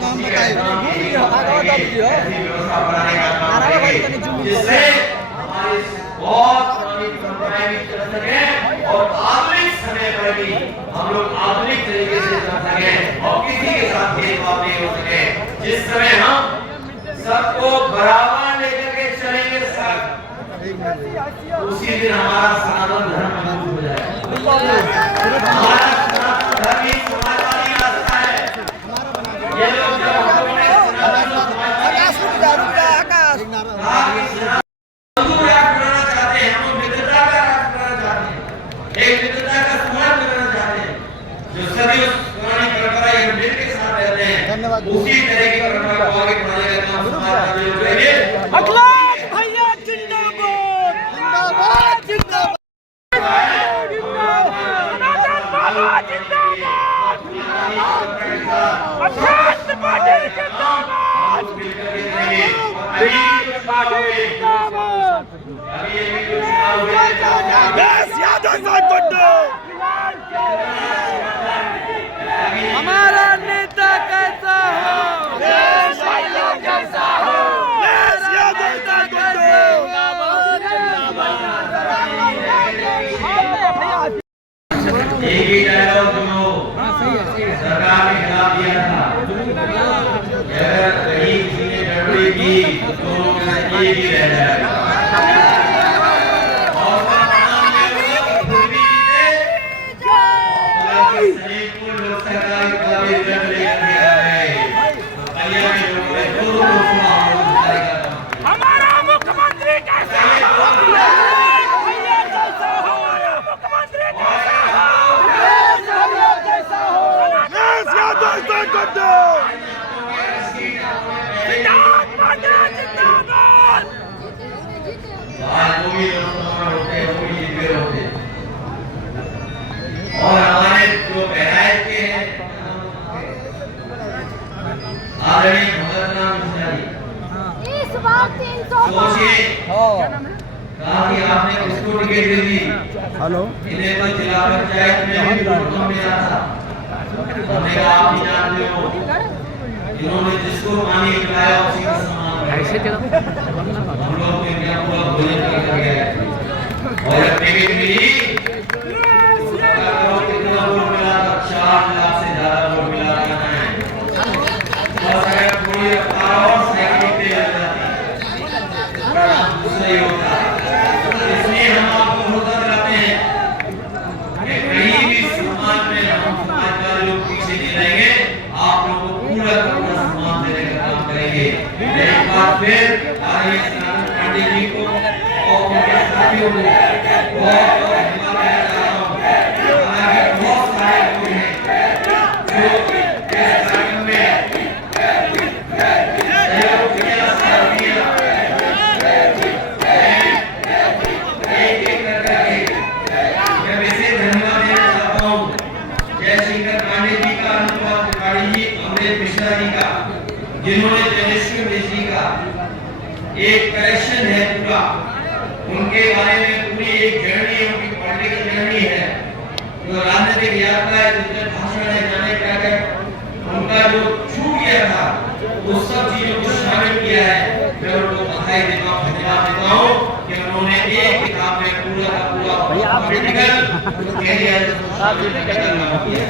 काम बताए जिससे हमारी बहुत पुरानी परंपराएं भी चल सके और आधुनिक समय पर भी हम लोग आधुनिक तरीके से चल सके और किसी के साथ भेदभाव नहीं हो सके। जिस समय हम सबको बराबर लेकर के चलेंगे सब, उसी दिन हमारा सनातन धर्म मजबूत हो जाएगा। हमारा सनातन धर्म ही समाजवादी रास्ता है। ये लोग जब हम लोगों ने सनातन समाजवादी उसी तरह की परंपरा को आगे बढ़ाने का काम समाजवादी लोग करेंगे। अखिलेश भैया जिंदाबाद जिंदाबाद जिंदाबाद सनातन बाबा जिंदाबाद अखिलेश पार्टी जिंदाबाद पार्टी जिंदाबाद बस यादव साहब गुड्डू हमारा नेता कैसा हो कैसा हो एक ही डायलॉग जो सरकार ने खिलाफ दिया था, अगर कहीं किसी ने गड़बड़ी की तो एक ही रह जाएगा। हमारा मुख्यमंत्री कैसा हो भैया कैसा हो मुख्यमंत्री कैसा हो जिंदाबाद आज वो भी होते हैं, वो भी दिव्य होते हैं। और हमारे जो बहराइच के हैं आदरणीय भगतराम मिश्रा जी, इस बार 300 सोचिए कहा कि आपने किसको टिकट दे दी। हेलो इन्हें तो जिला पंचायत में भी वोट कम मिला था। हमने कहा आप ही जानते हो, इन्होंने जिसको पानी पिलाया उसी का सम्मान करेगा। हम लोग के क्या पूरा भोजन करके गए और जब टिकट मिली कितना वोट मिला था, 4 लाख से ज्यादा वोट मिला था। और अगर पूरी रफ्तार और साइकिल पे आ जाती सही होता। इसलिए हम आपको भरोसा दिलाते हैं कि कहीं भी समाज में हम समाजवादी लोग पीछे नहीं रहेंगे। आप लोगों को पूरा पूरा सम्मान देने का काम करेंगे। एक बार फिर आर्य सनातन पांडे जी को और उनके साथियों को बहुत बहुत धन्यवाद देना चाहता हूँ। हमारे बहुत सारे लोग हैं जो इस कार्यक्रम में सहयोग किया, साथ दिया। एक-एक करके मैं विशेष धन्यवाद देना चाहता हूँ जयशंकर पांडे जी का, अनुपमा त्रिपाठी जी, अमृत मिश्रा जी का, जिन्होंने जनेश्वर मिश्र जी का एक कलेक्शन है पूरा, उनके बारे में पूरी एक जर्नी है, उनकी पॉलिटिकल जर्नी है, जो राजनीतिक यात्रा है, जिसमें भाषण है, जाने क्या क्या उनका जो छूट गया था वो सब चीजों को शामिल किया है। मैं उनको बधाई देता हूँ, धन्यवाद देता हूँ कि उन्होंने एक किताब में पूरा का पूरा पॉलिटिकल कैरियर किया।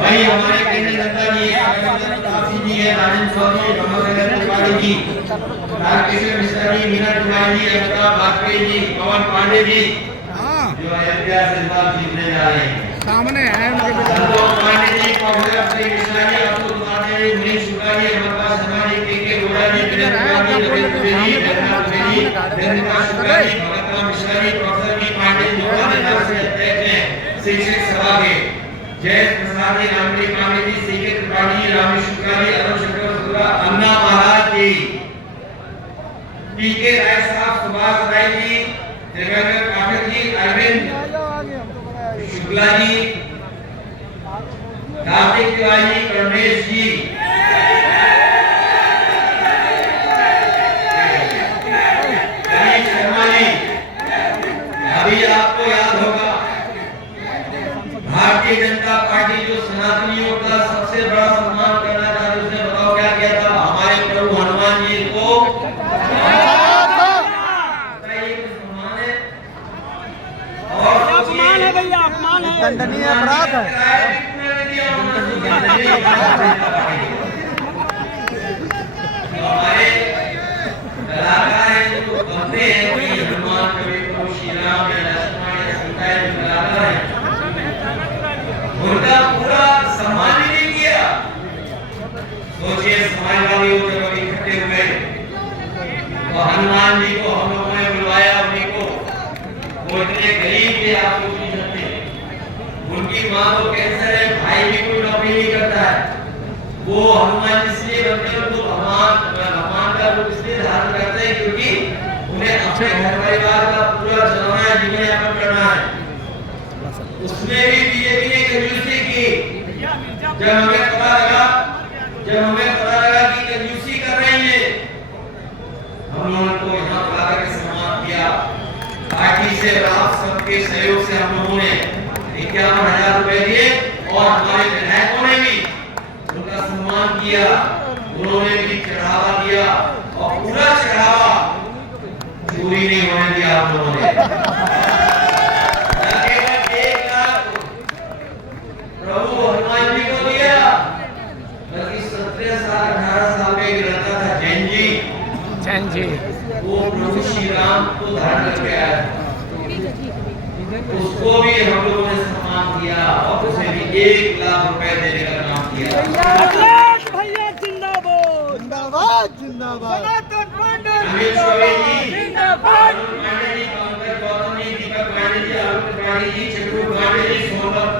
भाई हमारे केंद्रीय नेता जी काशी जी है, राजेंद्र चौधरी, भगवत त्रिपाठी जी, राकेश्वर मिश्रा जी, मीना तिवारी जी, अमिताभ वाजपेयी जी, पवन पांडे जी जो अयोध्या से बात जीतने जा रहे हैं। सामने है संतोष पांडे जी, प्रोफेसर श्री मिश्रा जी, अतुल पांडे जी, मनीष शुक्ला जी, अमरपाल शर्मा जी, के गोड़ा जी, विनय तिवारी, रविंद्र द्विवेदी, रघुनाथ द्विवेदी, धर्मपाल शुक्ला जी, भगतराम मिश्रा जी, प्रोफेसर वी पांडे जी, जो राष्ट्रीय अध्यक्ष हैं शिक्षक सभा के, जय प्रसाद जी, रामदेव पांडे जी, सीके त्रिपाठी जी, रामेश शुक्ला जी, अरुण शंकर शुक्ला, अन्ना महाराज जी, पीके राय साहब, सुभाष राय जी, देवेंद्र पाठक जी, अरविंद शुक्ला जी, कार्तिक तिवारी, करुणेश जी, शर्मा जी। अभी आपको याद होगा भारतीय जनता पार्टी जो सनातनियों का सबसे बड़ा सम्मान करना चाहती है, उसे बताओ दंडनीय अपराध है। हमारे कलाकार हैं जो कहते हैं कि हनुमान कवि को श्री राम या लक्ष्मण या सीता या जो कलाकार हैं उनका पूरा सम्मान ही नहीं किया। सोचिए समाजवादी लोग जब इकट्ठे हुए तो हनुमान जी को हम लोगों ने बुलवाया, उन्हीं को। वो इतने गरीब थे, आप लोग नहीं जानते। उनकी माँ को कैंसर है, भाई भी कोई नौकरी नहीं करता है। वो हनुमान इसलिए बनते हैं, तो भगवान का रूप इसलिए धारण करते हैं क्योंकि उन्हें अपने घर परिवार का पूरा चलाना है, जीवन यापन करना है। उसमें भी बीजेपी ने कंजूसी की। जब हमें पता लगा कि कंजूसी कर रहे हैं, हम लोगों को यहाँ बुला के सम्मान किया। पार्टी से आप सबके सहयोग से हम लोगों ने 51,000 रुपए दिए और हमारे विधायकों ने भी उनका सम्मान किया। उन्होंने भी चढ़ावा दिया और पूरा चढ़ावा चोरी नहीं होने दिया आप लोगों ने। न केवल 1 लाख प्रभु हनुमान जी को दिया, बल्कि 17 साल 18 साल का एक लड़का था जैन जी, वो प्रभु श्री राम को धारण करके आया, उसको भी हम लोगों ने सम्मान किया और उसे भी 1 लाख रुपए देने का काम किया। भैया जिंदाबाद जिंदाबाद जिंदाबाद, सनातन पांडे जिंदाबाद, पांडे जी, पंकज गौतमी, दीपक पांडे जी, आलोक पांडे जी, चिंकू पांडे जी, सोनम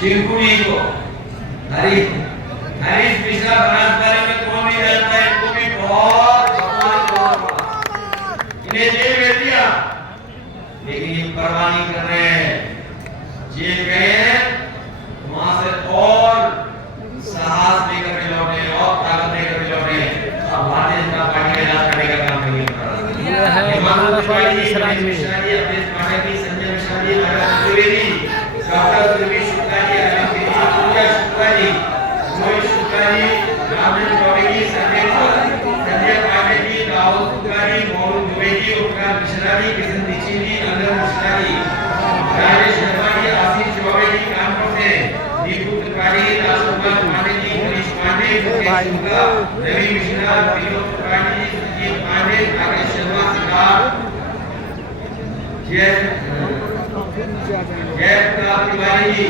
चिंकू जी को, हरीश मिश्रा बनासकांठा में कौन नहीं जानता है, इनको भी बहुत इन्हें जेल भेज दिया, लेकिन ये परवाह नहीं कर रहे हैं। जेल गए हैं, वहां से और साहस लेकर के लौटे और ताकत लेकर के लौटे। अब भारतीय जनता पार्टी का इलाज करने का काम नहीं कर रहा। हिमांशु तिवारी, मिश्रा जी, अवधेश पाठक जी, संजय मिश्रा जी, राजेश त्रिवेदी, डॉक्टर सुरभि शुक्ला जी, अरविंद जी, पूजा शुक्ला जी, मोहित शुक्ला जी, रामचंद्र चौबे जी, संजय पांडे जी, राहुल शुक्ला जी, मोहन दुबे जी, उपकार मिश्रा जी, किशन दीक्षित जी, अंदर मिश्रा जी, राजेश शर्मा जी, आशीष चौबे जी कानपुर से, दीपू त्रिपाठी, राजकुमार पांडे जी, मनीष पांडे, मुकेश शुक्ला, रवि मिश्रा, विनोद त्रिपाठी जी, सुजीत पांडे, राकेश शर्मा, सिद्धार्थ जय प्रताप तिवारी जी,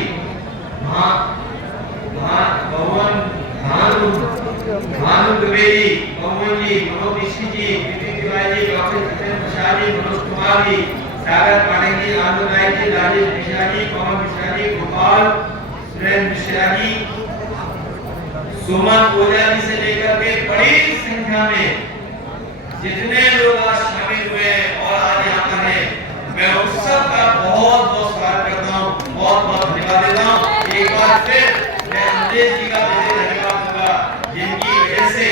भानु द्विवेदी, पवन जी, मनोज ऋषि जी, विपिन तिवारी जी, डॉक्टर जितेंद्र प्रसाद जी, मनोज कुमार जी, सागर पाठक जी, आनंद नायक जी, राजेश मिश्रा जी, पवन मिश्रा जी, गोपाल सुरेंद्र मिश्रा जी, सुमन ओझा जी से लेकर के बड़ी संख्या में जितने लोग आज शामिल हुए और आज यहाँ पर हैं, मैं उन सबका बहुत बहुत स्वागत करता हूँ, बहुत बहुत धन्यवाद देता हूँ। एक बार फिर मैं अमरेश जी का धन्यवाद दूंगा, जिनकी वजह से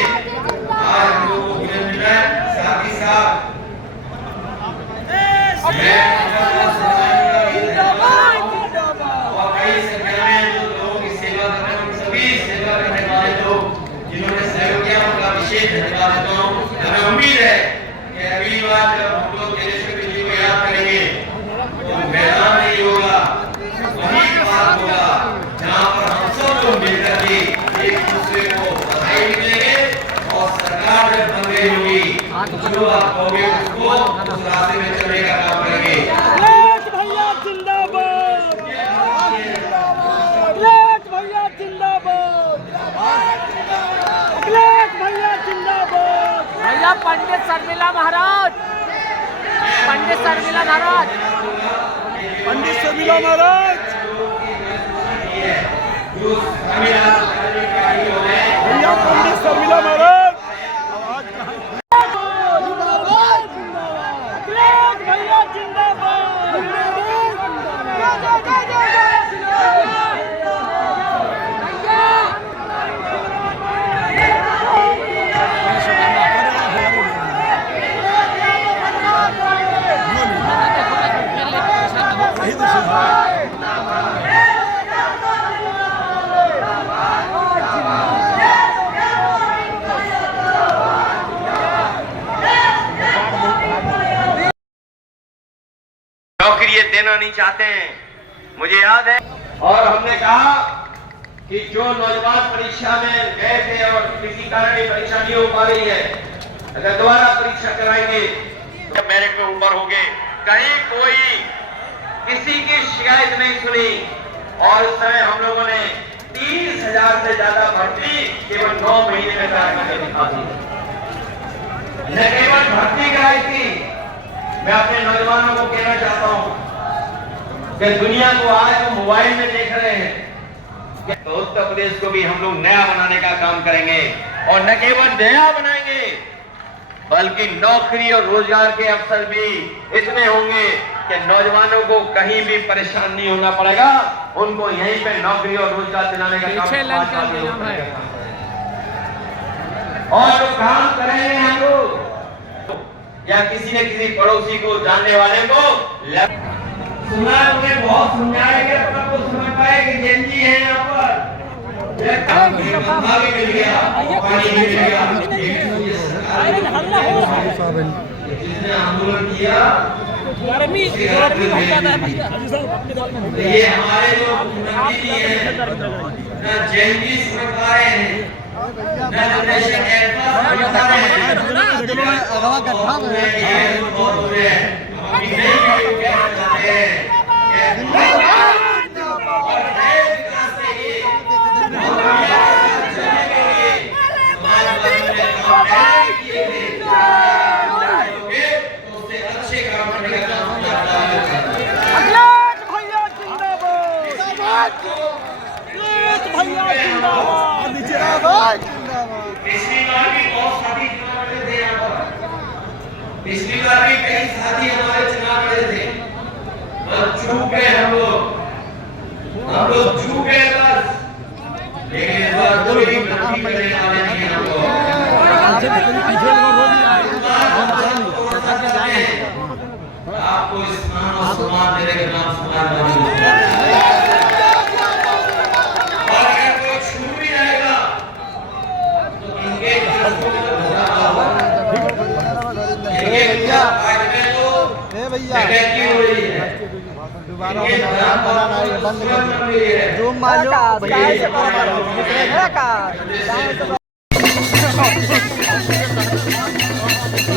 आज हम लोगों को भोजन मिल रहा है। साथ ही साथ मैं और कई संख्या में जो लोगों की सेवा कर रहे हैं, उन सभी सेवा करने वाले लोग जिन्होंने सहयोग किया, उनका विशेष धन्यवाद देता हूँ। हमें उम्मीद है कि अगली बार जब हम लोग जलेश्वर जी को याद करेंगे तो मैदान नहीं होगा, वही बात होगा जहाँ पर हम सब लोग मिलकर के एक दूसरे को बधाई भी देंगे और सरकार जब बन गई होगी जो आप कहोगे उसको उस रास्ते में चलने का काम करेंगे। भैया जिंदाबाद, भैया जिंदाबाद, भैया जिंदाबाद, भैया पंडित शर्मिला महाराज, पंडित शर्मिला महाराज, पंडित शर्मिला महाराज, भैया पंडित शर्मिला महाराज। देना नहीं चाहते हैं। मुझे याद है और हमने कहा कि जो नौजवान परीक्षा में गए थे और किसी कारण ये परीक्षा नहीं हो पा रही है, अगर दोबारा परीक्षा कराएंगे तो मेरिट में ऊपर होंगे। कहीं कोई किसी की शिकायत नहीं सुनी और इस समय हम लोगों ने 30,000 से ज्यादा भर्ती केवल 9 महीने में करके दिखा दी। न केवल भर्ती कराई थी, मैं अपने नौजवानों को कहना चाहता हूं कि दुनिया को आज वो मोबाइल में देख रहे हैं तो उत्तर प्रदेश को भी हम लोग नया बनाने का काम करेंगे और न केवल नया बनाएंगे बल्कि नौकरी और रोजगार के अवसर भी इतने होंगे कि नौजवानों को कहीं भी परेशान नहीं होना पड़ेगा। उनको यहीं पे नौकरी और रोजगार दिलाने का काम और जो काम करेंगे हम लोग या किसी न किसी पड़ोसी को जानने वाले को सुना, उन्हें बहुत समझाएंगे तब तो समझ पाए कि जेएनजी है यहाँ पर मिल गया, पानी मिल गया। जिसने आंदोलन किया ये हमारे जो मुख्यमंत्री हैं न जेएनजी समझ पा रहे हैं न जनरेशन समझ पा रहे पिछली बार भी कई साथी हमारे चुनाव लड़े थे और चूक गए हम लोग चूक गए बस। लेकिन इस बार कोई भी गलती करने वाले नहीं हम लोग। आपको इस मान और सम्मान देने के नाम समाजवादी और अगर कोई छूट भी जाएगा तो इनके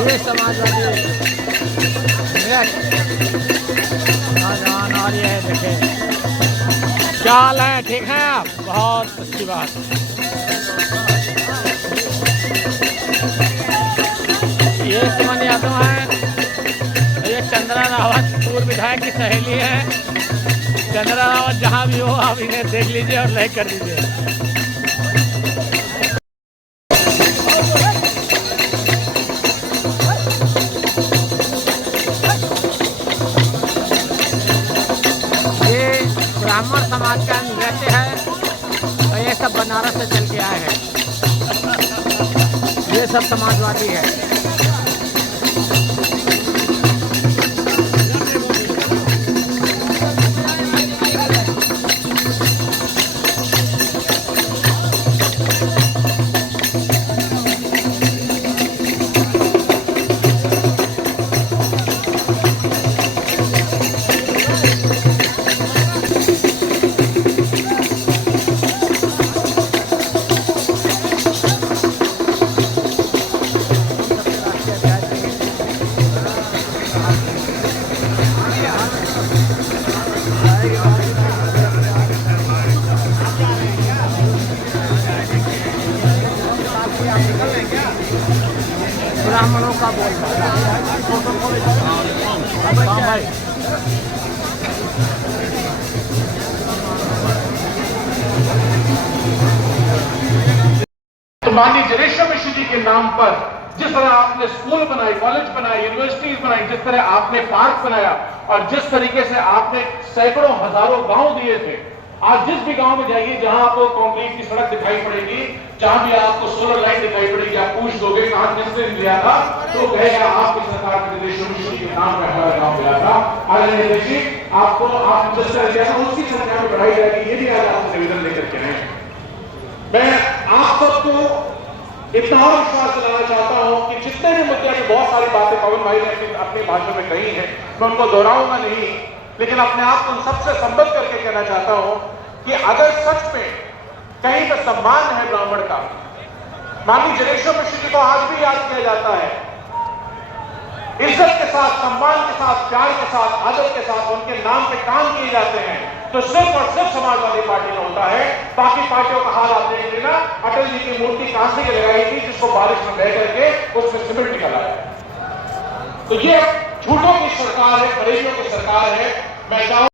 ये समाजवादी नौजवान और ये देखे क्या हाल है, ठीक है आप? बहुत अच्छी बात। ये सुमन यादव है, ये चंद्रा रावत पूर्व विधायक की सहेली है। चंद्रा रावत जहाँ भी हो आप इन्हें देख लीजिए और लाइक कर दीजिए। ब्राह्मण समाज का नृत्य है और ये सब बनारस से चल के आए हैं। ये सब समाजवादी है। ब्राह्मणों का बोल भाई तो माननीय जनेश्वर मिश्र जी के नाम पर जिस तरह आपने स्कूल बनाए, कॉलेज बनाए, यूनिवर्सिटीज बनाई, जिस तरह आपने पार्क बनाया और जिस तरीके से आपने सैकड़ों हजारों गांव दिए थे, आज जिस भी गांव में जाइए जहां आपको कंक्रीट की सड़क दिखाई पड़ेगी, जहां भी आपको सोलर लाइट दिखाई पड़ेगी, आप पूछ दोगे कहां किसने दिया था तो कहेगा आपकी सरकार के जनेश्वर मिश्र के नाम पर हमारा गांव मिला था। आदरणीय जी आपको आप जिस तरह दिया था उसकी संख्या में बढ़ाई जाएगी, ये भी आज आपको निवेदन लेकर के आए। मैं आप सबको इतना और विश्वास दिलाना चाहता हूं कि जितने भी मुद्दे हैं, बहुत सारी बातें पवन भाई ने अपनी भाषण में कही है, मैं उनको दोहराऊंगा नहीं, लेकिन अपने आप को उन सबसे संबद्ध करके कहना चाहता हूं कि अगर सच में कहीं पर सम्मान है ब्राह्मण का, माननीय जनेश्वर मिश्र जी को आज भी याद किया जाता है, इज्जत के साथ, सम्मान के साथ, प्यार के साथ, आदर के साथ उनके नाम पे काम किए जाते हैं, तो सिर्फ और सिर्फ समाजवादी पार्टी में होता है। बाकी पार्टियों का हाल आप देख लेना। अटल जी की मूर्ति कांसे की लगाई थी जिसको बारिश में बह करके उसमें सीमेंट निकला है। तो ये झूठों की सरकार है, फरेबियों की सरकार है। मैं चाहूं